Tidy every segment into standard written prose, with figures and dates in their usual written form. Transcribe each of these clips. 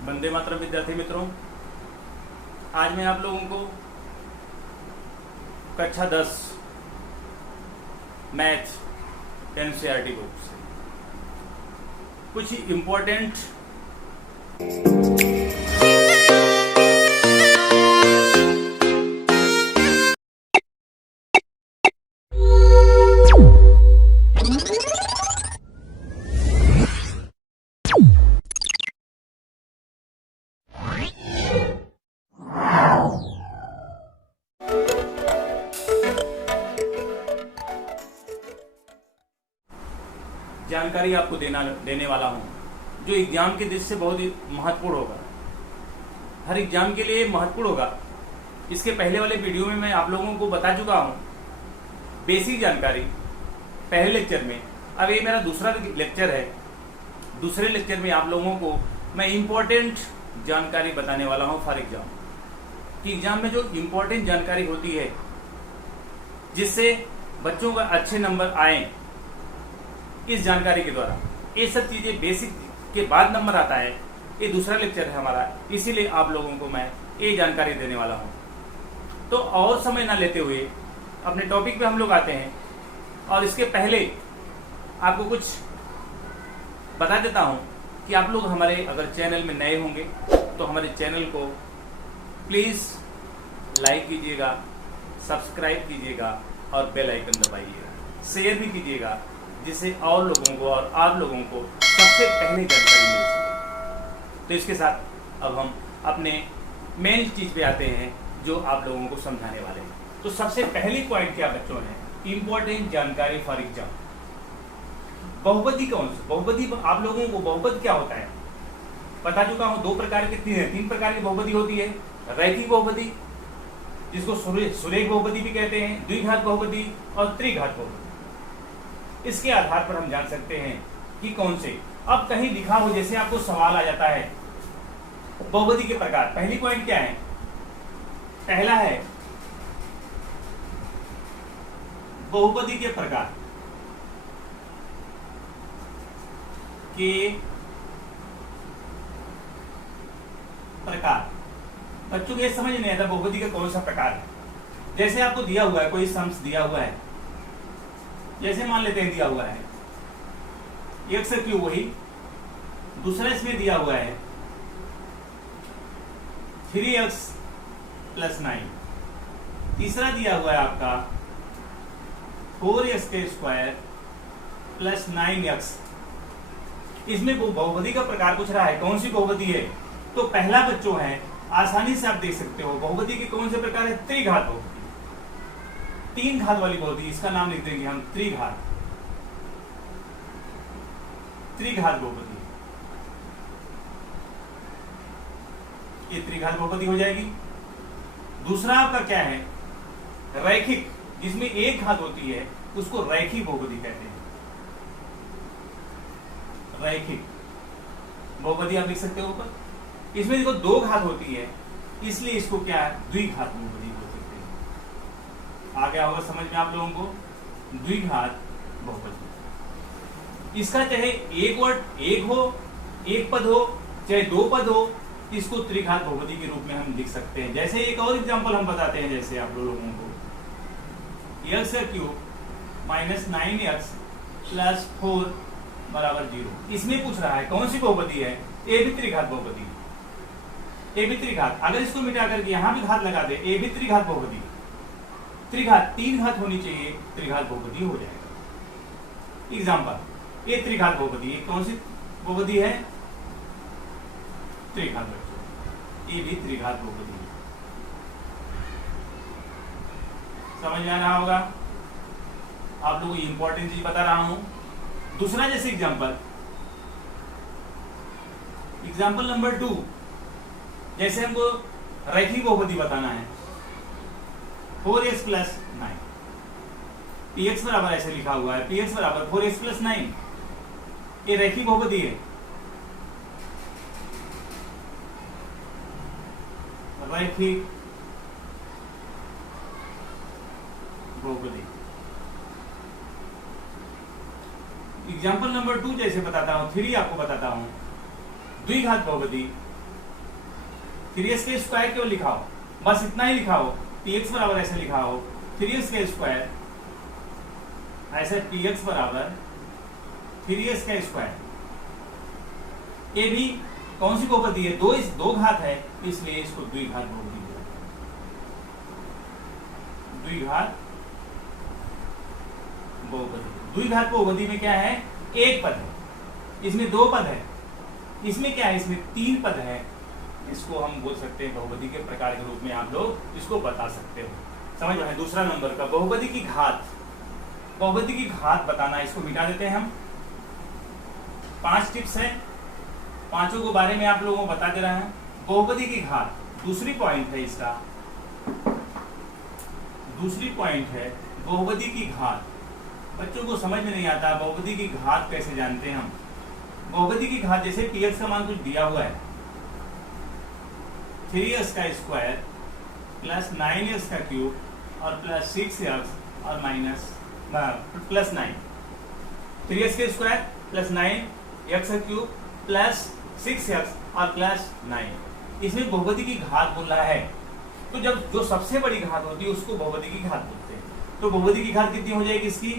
वंदे मातरम विद्यार्थी मित्रों, आज मैं आप लोगों को कक्षा 10 मैथ एनसीईआरटी बुक से कुछ इम्पोर्टेंट जानकारी आपको देने वाला हूं, जो एग्जाम की दृष्टि से बहुत ही महत्वपूर्ण होगा। हर एग्जाम के लिए महत्वपूर्ण होगा। इसके पहले वाले वीडियो में मैं आप लोगों को बता चुका हूं बेसिक जानकारी पहले लेक्चर में। अब ये मेरा दूसरा लेक्चर है। दूसरे लेक्चर में आप लोगों को मैं इम्पोर्टेंट जानकारी बताने वाला हूं फॉर एग्जाम। कि एग्जाम में जो इम्पोर्टेंट जानकारी होती है जिससे बच्चों का अच्छे नंबर आए, इस जानकारी के द्वारा ये सब चीजें बेसिक के बाद नंबर आता है। ये दूसरा लेक्चर है हमारा, इसीलिए आप लोगों को मैं ये जानकारी देने वाला हूं। तो और समय ना लेते हुए अपने टॉपिक पे हम लोग आते हैं। और इसके पहले आपको कुछ बता देता हूं कि आप लोग हमारे अगर चैनल में नए होंगे तो हमारे चैनल को प्लीज लाइक कीजिएगा, सब्सक्राइब कीजिएगा और बेल आइकन दबाइएगा, शेयर भी कीजिएगा, जिससे और लोगों को और आप लोगों को सबसे पहले जानकारी मिल सके। तो इसके साथ अब हम अपने मेन चीज पे आते हैं जो आप लोगों को समझाने वाले हैं। तो सबसे पहली पॉइंट क्या बच्चों है, इंपॉर्टेंट जानकारी फॉर एग्जाम। बहुपदी कौन सी? बहुपदी आप लोगों को बहुपद क्या होता है बता चुका हूं। दो प्रकार के तीन प्रकार की बहुपदी होती है। रैखिक बहुपदी, जिसको सुरेख बहुपदी भी कहते हैं, द्विघात बहुपदी और त्रिघात बहुपदी। इसके आधार पर हम जान सकते हैं कि कौन से। अब कहीं लिखा हो, जैसे आपको सवाल आ जाता है बहुपदी के प्रकार। पहली पॉइंट क्या है? पहला है बहुपदी के प्रकार के प्रकार। बच्चों को ये समझ नहीं आता बहुपदी का कौन सा प्रकार है। जैसे आपको दिया हुआ है, कोई सम्स दिया हुआ है, जैसे मान लेते हैं दिया हुआ है x क्यूब, वही दूसरा इसमें दिया हुआ है 3x + 9, तीसरा दिया हुआ है आपका 4x² + 9x। इसमें वो बहुपदी का प्रकार पूछ रहा है, कौन सी बहुपदी है। तो पहला बच्चों है, आसानी से आप देख सकते हो बहुपदी के कौन से प्रकार है। त्रिघात बहुपदी, तीन घात वाली बहुपदी, इसका नाम लिख देंगे हम त्रिघात बहुपदी। ये त्रिघात बहुपदी हो जाएगी। दूसरा आपका क्या है? रैखिक, जिसमें एक घात होती है, उसको रैखिक बहुपदी कहते हैं। रैखिक बहुपदी आप लिख सकते हो ऊपर। इसमें देखो दो घात होती है, इसलिए इसको क्या है? द्विघात बहुपदी बोल सकते हैं। आ गया होगा समझ में आप लोगों को? द्विघात बहुपदी। इसका चाहे एक वर्ड एक हो, एक पद हो, चाहे दो पद हो, इसको त्रिघात बहुपदी के रूप में हम लिख सकते हैं। जैसे एक और एग्जांपल हम बताते हैं, जैसे आप लोगों को x³ - 9x + 4 = 0। इसमें पूछ रहा है कौन सी बहुपदी है। ए भी त्रिघात बहुपदी, ए भी त्रिघात। अगर इसको मिटा करके यहां भी घात लगा दे, ए भी त्रिघात बहुपदी। त्रिघात तीन घात होनी चाहिए, त्रिघात बहुपदी हो जाएगा। एग्जांपल, ये त्रिघात बहुपदी, ये कौन सी बहुपदी है? त्रिघात बच्चों, ये भी त्रिघात बहुपदी है। समझ में आ रहा होगा? आप लोगों को इंपॉर्टेंट चीज बता रहा हूं। दूसरा जैसे एग्जांपल नंबर 2, जैसे हमको रैखिक बहुपदी बताना है 4x + 9। px बराबर ऐसे लिखा हुआ है, px बराबर 4x + 9। ये रैखिक बहुपदी है। रैखिक बहुपदी। एग्जाम्पल नंबर 2 जैसे बताता हूं, 3 आपको बताता हूं। द्विघात बहुपदी 3x का स्क्वायर क्यों लिखा हो, बस इतना ही लिखा हो, px बराबर ऐसे लिखा हो 3x का स्क्वायर, ऐसे px बराबर 3x का स्क्वायर। ये भी कौन सी बहुपदी है, दो घात है, इसलिए इसको द्विघात बहुपदी, द्विघात बहुपदी। द्विघात बहुपदी में क्या है, एक पद है, इसमें दो पद है, इसमें क्या है, इसमें तीन पद है। इसको हम बोल सकते हैं बहुपदी के प्रकार के रूप में आप लोग इसको बता सकते हो। समझ में? दूसरा नंबर का बहुपदी की घात, बहुपदी की घात बताना, इसको मिटा देते हैं हम। 5 टिप्स है, पांचों के बारे में आप लोगों को बता दे रहा है। बहुपदी की घात, दूसरी पॉइंट है इसका, दूसरी पॉइंट है बहुपदी की घात। बच्चों को समझ में नहीं आता बहुपदी की घात कैसे जानते हैं हम। बहुपदी की घात जैसे px का मान कुछ दिया हुआ है, 3x का स्क्वायर प्लस 9x का क्यूब और प्लस 6x और माइनस प्लस 9, 3x का स्क्वायर प्लस 9x का क्यूब प्लस 6x और प्लस 9, इसमें बहुपदी की घात बोल रहा है। तो जब जो सबसे बड़ी घात होती है उसको बहुपदी की घात बोलते हैं। तो बहुपदी की घात कितनी हो जाएगी इसकी,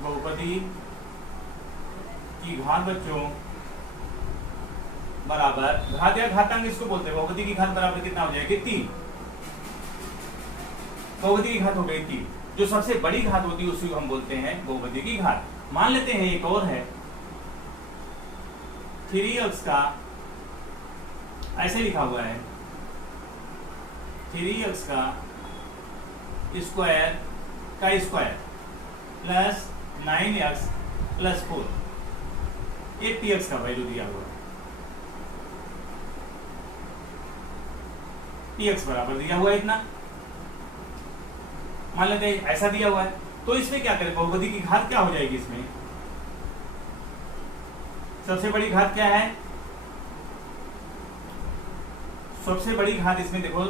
बहुपदी की घात बच्चों बराबर, घात या घातांक इसको बोलते हैं, बहुपदी की घात बराबर कितना हो जाएगी, 3। बहुपदी की घात हो गई 3। जो सबसे बड़ी घात होती है उसी को हम बोलते हैं बहुपदी की घात। मान लेते हैं एक और है, 3x का ऐसे लिखा हुआ है, 3x का स्क्वायर का स्क्वायर प्लस 9x प्लस 4, ये px का वैल्यू दिया हुआ है, px बराबर दिया हुआ है इतना, मान लेते हैं ऐसा दिया हुआ है। तो इसमें क्या करें, बहुपदी की घात क्या हो जाएगी, इसमें सबसे बड़ी घात क्या है, सबसे बड़ी घात इसमें देखो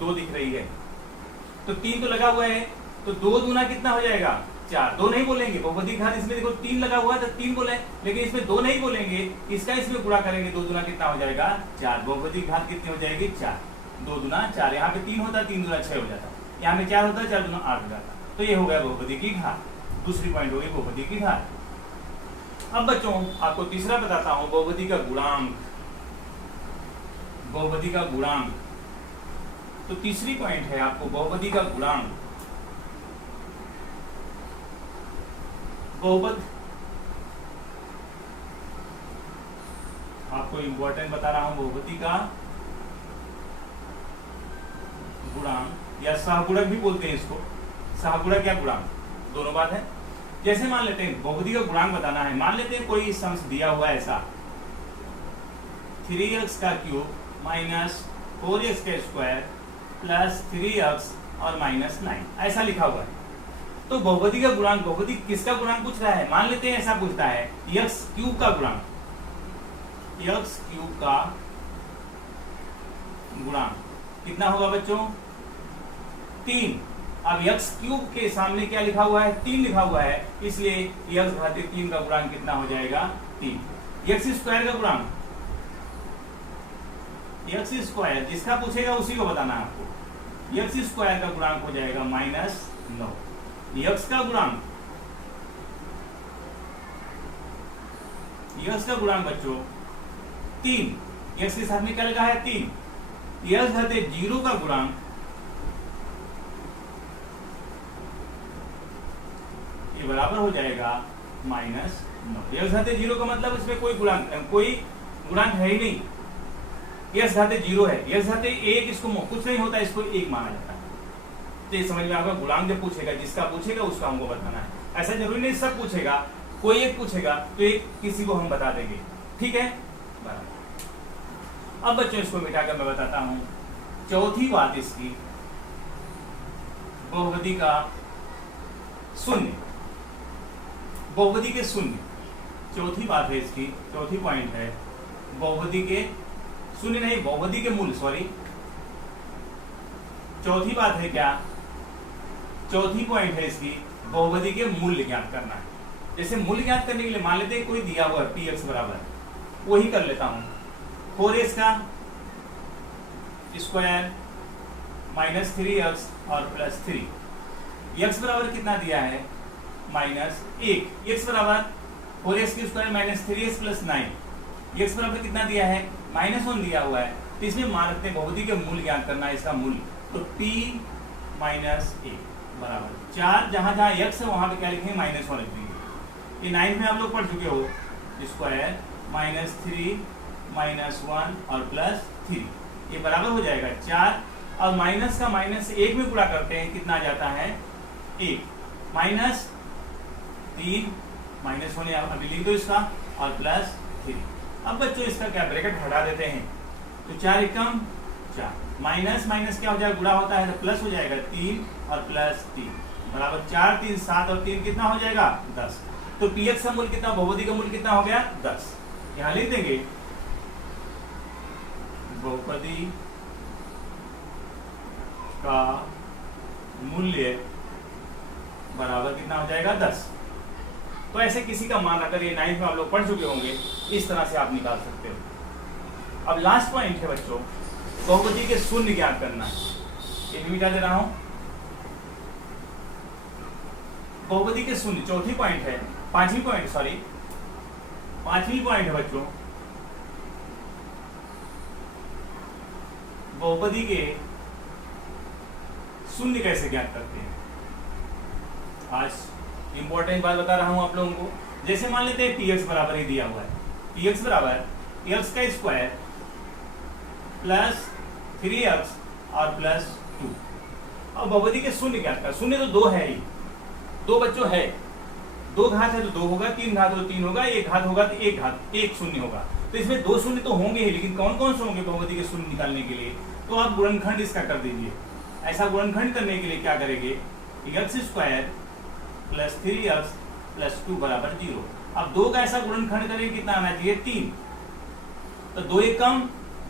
2 दिख रही है, तो 3 तो लगा हुआ है, तो 2 दूना कितना हो जाएगा, 4। 2 नहीं बोलेंगे, बहुपदी घात इसमें देखो 3 लगा हुआ है तो 3 बोले, लेकिन इसमें 2 नहीं बोलेंगे, इसका इसमें गुणा करेंगे, 2 दूना कितना हो जाएगा, 4। बहुपदी घात कितनी हो जाएगी, 4। 2 दूना 4, यहाँ पे 3 होता, 3 दूना 6 हो जाता, यहाँ पे 4 होता, 4 दूना 8 हो जाता। तो ये हो गया बहुपदी की घात, दूसरी पॉइंट हो गई बहुपदी की घात। अब बच्चों आपको तीसरा बताता हूं, बहुपदी का गुणांक, बहुपदी का गुणांक। तो तीसरी पॉइंट है आपको बहुपदी का गुणांक। बहुपद आपको इंपॉर्टेंट बता रहा हूं, बहुपदी का गुणांक या सहगुणक भी बोलते हैं इसको, सहगुणक या गुणांक दोनों बात है। जैसे मान लेते हैं बहुपदी का गुणांक बताना है, मान लेते हैं कोई समस्या दिया हुआ है ऐसा, 3x का क्यूब माइनस 4x का स्क्वायर प्लस 3x और माइनस 9, ऐसा लिखा हुआ है। तो बहुपदी का गुणांक, बहुपदी किसका गुणांक पूछ रहा है, मान लेते हैं ऐसा पूछता है x क्यूब का गुणांक, x क्यूब का गुणांक कितना होगा बच्चों, 3। अब x क्यूब के सामने क्या लिखा हुआ है, 3 लिखा हुआ है, इसलिए x घातीय 3 का गुणांक कितना हो जाएगा, 3। x स्क्वायर का गुणांक, x स्क्वायर जिसका पूछेगा उसी को बताना है आपको, x स्क्वायर का गुणांक हो जाएगा -9। x का गुणांक, x का गुणांक बच्चों 3, x के साथ में क्या लगा है, 3। x घातीय 0 का गुणांक, ये बराबर हो जाएगा -9। x घातीय 0 का मतलब इसमें कोई गुणांक है ही नहीं, x घातीय 0 है, x घातीय 1 इसको कुछ नहीं होता, इसको 1 माना जाता है। तो ये समझ में आएगा, गुणांक जब पूछेगा, जिसका पूछेगा उसका हमको बताना है। ऐसा जरूरी नहीं सब पूछेगा, कोई एक पूछेगा तो एक किसी को हम बता देंगे, ठीक है। अब बच्चों इसको मिटाकर मैं बताता हूं चौथी बात इसकी, बहुपदी का शून्य, बहुपदी के शून्य, चौथी बात है इसकी, चौथी पॉइंट है बहुपदी के शून्य नहीं, बहुपदी के मूल, सॉरी, चौथी बात है क्या, चौथी पॉइंट है इसकी, बहुपदी के मूल्य ज्ञात करना है। जैसे मूल्य ज्ञात करने के लिए मान लेते हैं कोई दिया हुआ है px बराबर, वही कर लेता हूं, 4x का स्क्वायर माइनस 3x और प्लस 3। x बराबर कितना दिया है? माइनस 1। x बराबर 4x की square minus 3x plus 9। x बराबर कितना दिया है? -1 दिया हुआ है। तो इसमें मान रखते हैं बहुपदी के मूल ज्ञात करना है, इसका मूल। तो p माइनस 1 बराबर 4, जहां जहां x है वहां पे क्या लिखेंगे? -1 लिख देंगे। ये 9 में आप लोग पढ़ चुके हो। स्क्वायर माइनस 3 -1 और प्लस 3, ये बराबर हो जाएगा 4। और माइनस का माइनस 1 में गुणा करते हैं, कितना आ जाता है? 1 माइनस 3 -1 अभी लिख दो इसका, और प्लस 3। अब बच्चों इसका क्या ब्रैकेट हटा देते हैं, तो 4 एकम 4, माइनस माइनस क्या हो जाएगा? गुणा होता है तो प्लस हो जाएगा 3 और प्लस 3 बराबर 4 3 7 और 3 कितना हो जाएगा? 10। तो px का मूल कितना, बहुपदी का मूल कितना हो गया? 10। यहां लिख देंगे बहुपदी का मूल्य बराबर कितना हो जाएगा? 10। तो ऐसे किसी का मान अगर ये 9th में आप लोग पढ़ चुके होंगे, इस तरह से आप निकाल सकते हो। अब लास्ट पॉइंट है बच्चों, बहुपदी के शून्य ज्ञात करना है। ये भी मिटा दे रहा हूं। बहुपदी के शून्य चौथी पॉइंट है, पांचवी पॉइंट है बच्चों, बहुपदी के शून्य कैसे ज्ञात करते हैं। आज इंपॉर्टेंट बात बता रहा हूं आप लोगों को। जैसे मान लेते हैं px बराबर ही दिया हुआ है, px बराबर x का स्क्वायर प्लस 3x और प्लस 2। अब बहुपदी के शून्य ज्ञात कर। शून्य तो 2 है ही, 2 बच्चों है, 2 घात है तो 2 होगा, 3 घात हो तो 3 होगा, 1 घात होगा तो 1 शून्य होगा। तो इसमें 2 शून्य तो होंगे ही, लेकिन कौन कौन से होंगे बहुपदी के शून्य निकालने के लिए? तो आप गुणनखंड इसका कर दीजिए। ऐसा गुणनखंड करने के लिए क्या करेंगे? x square plus 3x plus 2 बराबर 0। अब 2 का ऐसा गुणनखंड करेंगे, कितना आना चाहिए? 3। तो 2 एकम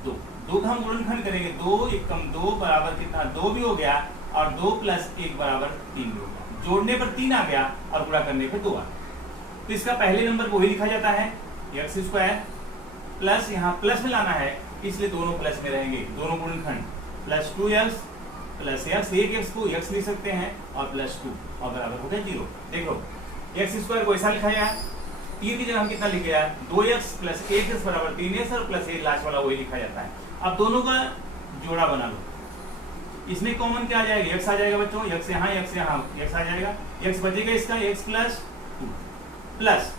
2, 2 का हम गुणनखंड करेंगे, 2 एकम 2 बराबर कितना? 2 भी हो गया, और 2 प्लस 1 बराबर 3 भी हो गया। जोड़ने पर 3 आ गया और गुणा करने पर 2 आ गया। तो इसका पहले नंबर वही लिखा जाता है, x स्क्वायर प्लस, यहाँ प्लस में लाना है इसलिए दोनों प्लस में रहेंगे, दोनों गुणनखंड प्लस 2x प्लस x, एक x को x लिख सकते हैं और प्लस 2 और बराबर हो गया 0। देखो x स्क्वायर को ऐसा लिखा जाए, 3 की जगह हम कितना लिखे जाए? 2x प्लस 1x बराबर 3x और प्लस 1 लास्ट वाला वही लिखा जाता है। अब दोनों का जोड़ा बना लो। इसमें कॉमन क्या आ जाएगा? x आ जाएगा बच्चों, x यहाँ x आ जाएगा, x बचेगा इसका x प्लस 2 प्लस,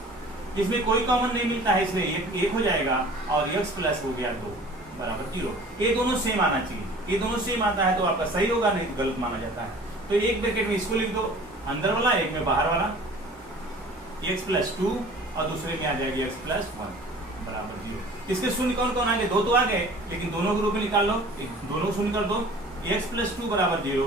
इसमें कोई कॉमन नहीं मिलता है इसलिए 1 हो जाएगा, और x प्लस हो गया 2 बराबर 0। ये दोनों सेम आना चाहिए, ये दोनों सेम आता है तो आपका सही होगा, नहीं तो गलत माना जाता है। तो एक ब्रैकेट में इसको लिख दो, अंदर वाला, एक में बाहर वाला, x प्लस 2 और दूसरे में आ जाएगी x प्लस 1 बराबर 0। इसके शून्य कौन कौन आ गए? 2 तो आ गए, लेकिन दोनों के रूप में निकाल लो, दोनों शून्य कर दो। x प्लस 2 बराबर 0,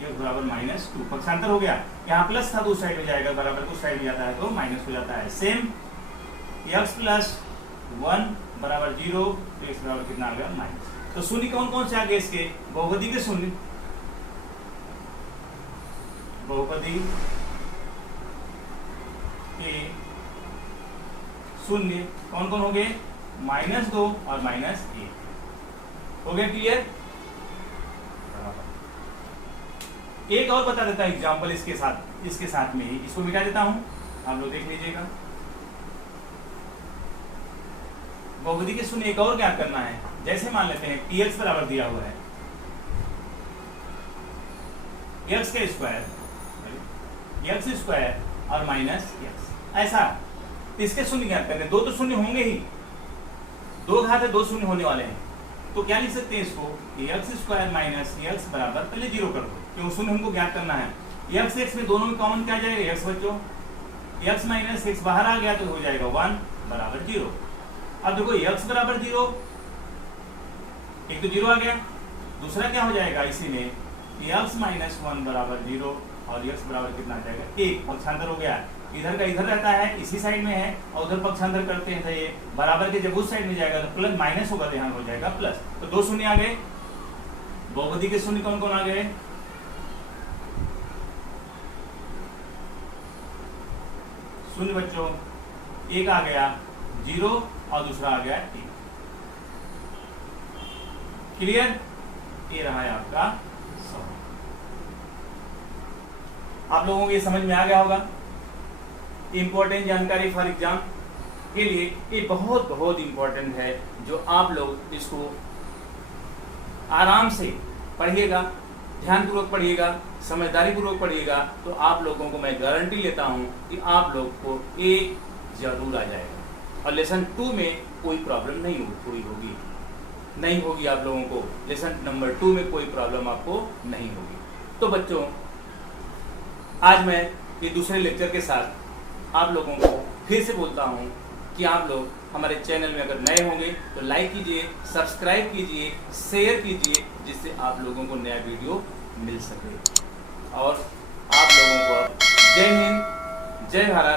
x बराबर -2, पक्षांतर हो गया, यहाँ प्लस था तो उस साइड में जाएगा, बराबर उस साइड में जाता है तो माइनस हो जाता है। सेम x प्लस 1 बराबर 0, तो x बराबर कितना आ गया? माइनस। तो शून्य कौन कौन से आ गए इसके? बहुपदी के शून्य, बहुपदी के शून्य कौन कौन हो गए? -2 और -1 हो गया। क्लियर? एक और बता देता है एग्जाम्पल इसके साथ में ही, इसको मिटा देता हूं, आप लोग देख लीजिएगा। बहुपदी के शून्य एक और क्या करना है, जैसे मान लेते हैं px बराबर दिया हुआ है x का स्क्वायर और माइनस x, ऐसा इसके शून्य ज्ञात करने। 2 तो शून्य होंगे ही, 2 घात है 2 शून्य होने वाले हैं, तो क्या लिख सकते हैं इसको? x स्क्वायर माइनस x बराबर, पहले 0 कर दो क्योंकि शून्य हमको ज्ञात करना है। x में दोनों में कॉमन क्या जाएगा? x बच्चों, x माइनस x बाहर आ गया तो हो जाएगा 1 बराबर 0। अब देखो x बराबर 0, एक तो 0 आ गया, दूसरा क्या हो जाएगा इसी में? x माइनस 1 बराबर 0 और x बराबर कितना आ जाएगा? 1, पक्षांतर हो गया, इधर का इधर रहता है, इसी साइड में है, और उधर पक्षांतर करते हैं तो ये बराबर के जब उस साइड में जाएगा तो प्लस माइनस होगा तो यहाँ हो जाएगा प्लस। तो 2 शून्य आ गए। बहुपदी के शून्य कौन कौन आ गए? शून्य बच्चों, एक आ गया 0 और दूसरा आ गया 1। क्लियर? ये रहा है आपका सवाल। आप लोगों को ये समझ में आ गया होगा। इंपॉर्टेंट जानकारी फॉर एग्जाम के लिए ये बहुत बहुत इंपॉर्टेंट है, जो आप लोग इसको आराम से पढ़िएगा, ध्यानपूर्वक पढ़िएगा, समझदारी पूर्वक पढ़िएगा, तो आप लोगों को मैं गारंटी लेता हूं कि आप लोग को ए जरूर आ जाएगा और लेसन 2 में कोई प्रॉब्लम नहीं होगी आप लोगों को। लेसन नंबर 2 में कोई प्रॉब्लम आपको नहीं होगी। तो बच्चों, आज मैं ये दूसरे लेक्चर के साथ आप लोगों को फिर से बोलता हूं कि आप लोग हमारे चैनल में अगर नए होंगे तो लाइक कीजिए, सब्सक्राइब कीजिए, शेयर कीजिए, जिससे आप लोगों को नया वीडियो मिल सके। और आप लोगों को जय हिंद, जय भारत।